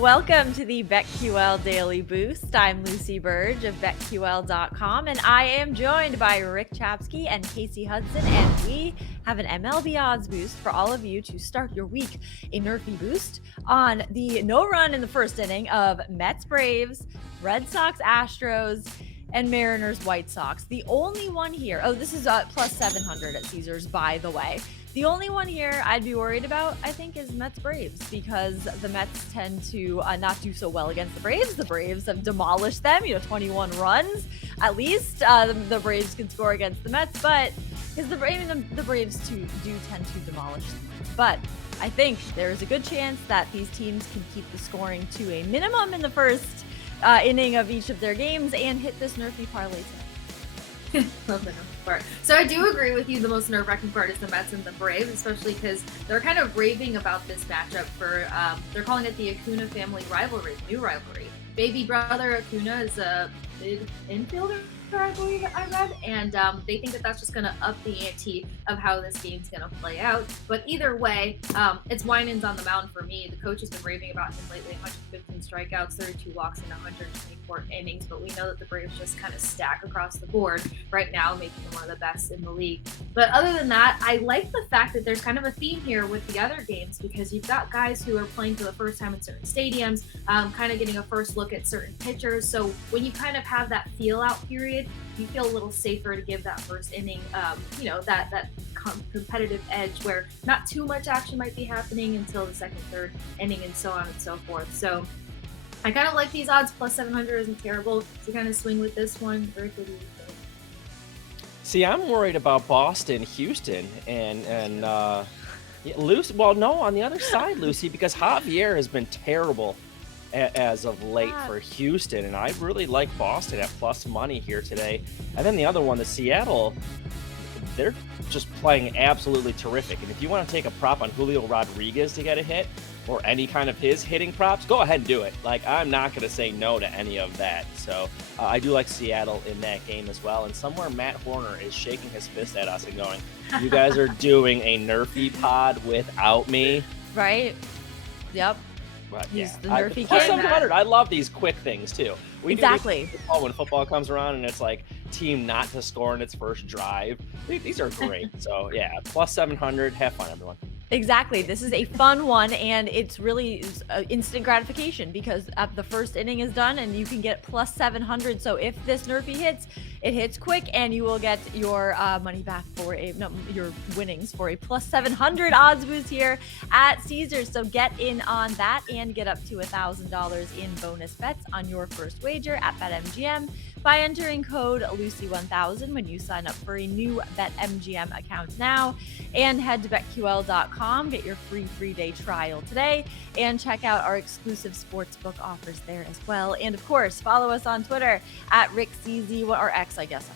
Welcome to the BetQL Daily Boost. I'm Lucy Burge of BetQL.com, and I am joined by Rick Chapsky and Casey Hudson, and we have an MLB odds boost for all of you to start your week. A Nerfy boost on the no run in the first inning of Mets Braves, Red Sox Astros, and Mariners White Sox. The only one here, this is plus 700 at Caesars, by the way. The only one here I'd be worried about, I think, is Mets Braves, because the Mets tend to not do so well against the Braves. The Braves have demolished them, 21 runs at least. The Braves can score against the Mets, but because the Braves do tend to demolish them. But I think there is a good chance that these teams can keep the scoring to a minimum in the first inning of each of their games and hit this Nerfy parlay tonight. Love the nerve part. So I do agree with you. The most nerve-wracking part is the Mets and the Braves, especially because they're kind of raving about this matchup for, they're calling it the Acuna family rivalry, new rivalry. Baby brother Acuna is a mid-infielder, I believe I read, and they think that that's just going to up the ante of how this game's going to play out. But either way, it's Winans on the mound for me. The coach has been raving about him lately. 115 strikeouts, 32 walks in 124 innings, but we know that the Braves just kind of stack across the board right now, making them one of the best in the league. But other than that, I like the fact that there's kind of a theme here with the other games, because you've got guys who are playing for the first time in certain stadiums, kind of getting a first look at certain pitchers. So when you kind of have that feel out period, you feel a little safer to give that first inning, that competitive edge where not too much action might be happening until the second, third inning, and so on and so forth. So I kind of like these odds. Plus 700 isn't terrible to kind of swing with this one. Very good. See, I'm worried about Boston, Houston, and Lucy. Well, no, on the other side, Lucy, because Javier has been terrible as of late for Houston, and I really like Boston at plus money here today. And then the other one, the Seattle, they're just playing absolutely terrific. And if you want to take a prop on Julio Rodriguez to get a hit, or any kind of his hitting props, go ahead and do it. Like, I'm not going to say no to any of that. So I do like Seattle in that game as well. And somewhere Matt Horner is shaking his fist at us and going, you guys are doing a Nerfy pod without me. Right? Yep. But He's yeah, the Nerfy kid. Plus 700. I love these quick things too. Exactly. When football comes around and it's like team not to score in its first drive. These are great. So yeah, plus 700. Have fun, everyone. Exactly. This is a fun one, and it's really instant gratification, because the first inning is done and you can get plus 700. So if this Nerfy hits, it hits quick, and you will get your money back for your winnings for a plus 700 odds boost here at Caesars. So get in on that and get up to $1,000 in bonus bets on your first wager at BetMGM by entering code Lucy1000 when you sign up for a new BetMGM account now. And head to BetQL.com, get your free 3-day trial today, and check out our exclusive sportsbook offers there as well. And of course, follow us on Twitter at RickCZ1, or X, I guess.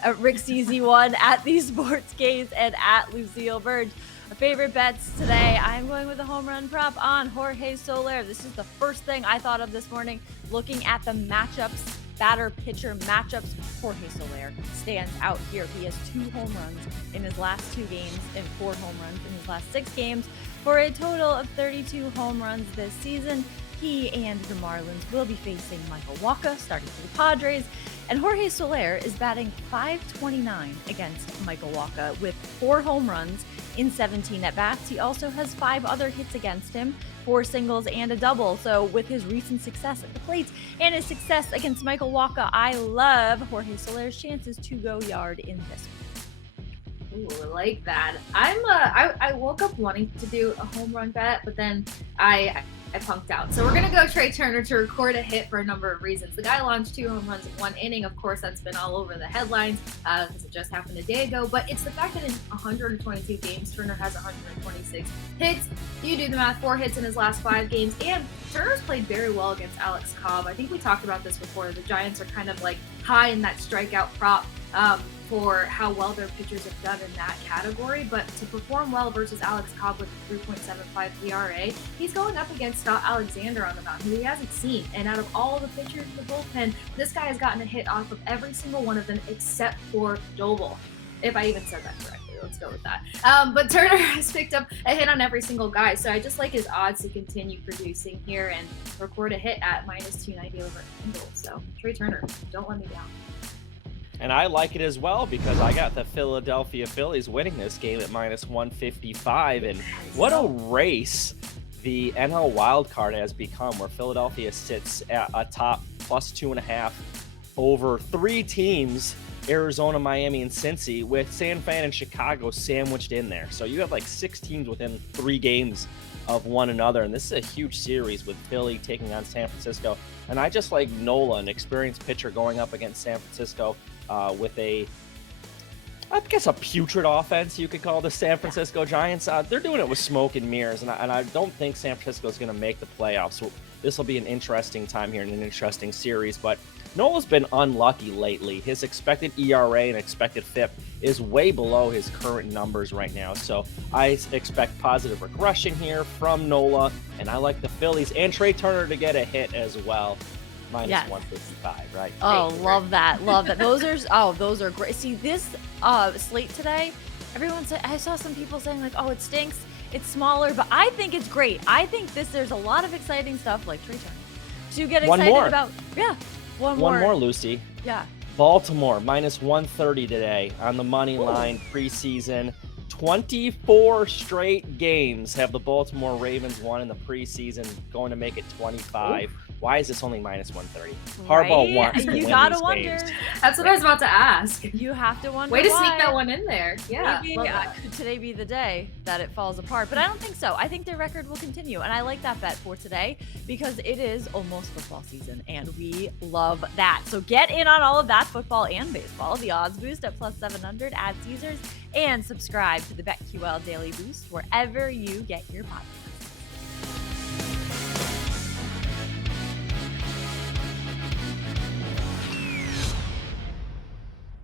I'm stupid. RickCZ1, at The Sports Case, and at Lucille Burge. Our favorite bets today, I'm going with a home run prop on Jorge Soler. This is the first thing I thought of this morning, looking at the matchups. Batter-pitcher matchups. Jorge Soler stands out here. He has 2 home runs in his last 2 games and 4 home runs in his last 6 games for a total of 32 home runs this season. He and the Marlins will be facing Michael Wacha, starting for the Padres. And Jorge Soler is batting .529 against Michael Wacha with 4 home runs in 17 at-bats. He also has 5 other hits against him, 4 singles and a double. So with his recent success at the plate and his success against Michael Wacha, I love Jorge Soler's chances to go yard in this one. Ooh, I like that. I woke up wanting to do a home run bet, but then I punked out. So we're going to go Trey Turner to record a hit for a number of reasons. The guy launched 2 home runs in 1 inning. Of course, that's been all over the headlines because it just happened a day ago. But it's the fact that in 122 games, Turner has 126 hits. You do the math, 4 hits in his last 5 games. And Turner's played very well against Alex Cobb. I think we talked about this before. The Giants are kind of like high in that strikeout prop for how well their pitchers have done in that category. But to perform well versus Alex Cobb with a 3.75 ERA, he's going up against Scott Alexander on the mound, who he hasn't seen. And out of all the pitchers in the bullpen, this guy has gotten a hit off of every single one of them except for Doble. If I even said that correctly. Let's go with that. But Turner has picked up a hit on every single guy, so I just like his odds to continue producing here and record a hit at -290 over Angle. So Trey Turner, don't let me down. And I like it as well because I got the Philadelphia Phillies winning this game at -155. And what a race the NL wildcard has become, where Philadelphia sits at a top +2.5 over 3 teams, Arizona, Miami, and Cincy, with San Fran and Chicago sandwiched in there. So you have like 6 teams within 3 games of one another. And this is a huge series with Philly taking on San Francisco. And I just like Nola, an experienced pitcher, going up against San Francisco with I guess a putrid offense, you could call the San Francisco Giants. They're doing it with smoke and mirrors, and I don't think San Francisco is going to make the playoffs. So this will be an interesting time here and an interesting series. But Nola's been unlucky lately. His expected ERA and expected FIP is way below his current numbers right now. So I expect positive regression here from Nola, and I like the Phillies and Trey Turner to get a hit as well. -155, right? Oh, love that. Love that. Those are great. See, this slate today, I saw some people saying like, oh, it stinks. It's smaller, but I think it's great. I think there's a lot of exciting stuff like Trey Turner to get excited about. Yeah. One more, Lucy. Yeah. Baltimore -130 today on the money line preseason. 24 straight games have the Baltimore Ravens won in the preseason, going to make it 25. Why is this only -130? Harbaugh wants to You win gotta these wonder. games. That's what I was about to ask. You have to wonder. Way to why. sneak that one in there. Yeah. Maybe love that. could today be the day that it falls apart? But I don't think so. I think their record will continue, and I like that bet for today because it is almost football season, and we love that. So get in on all of that, football and baseball. The odds boost at +700 at Caesars, and subscribe to the BetQL Daily Boost wherever you get your podcast.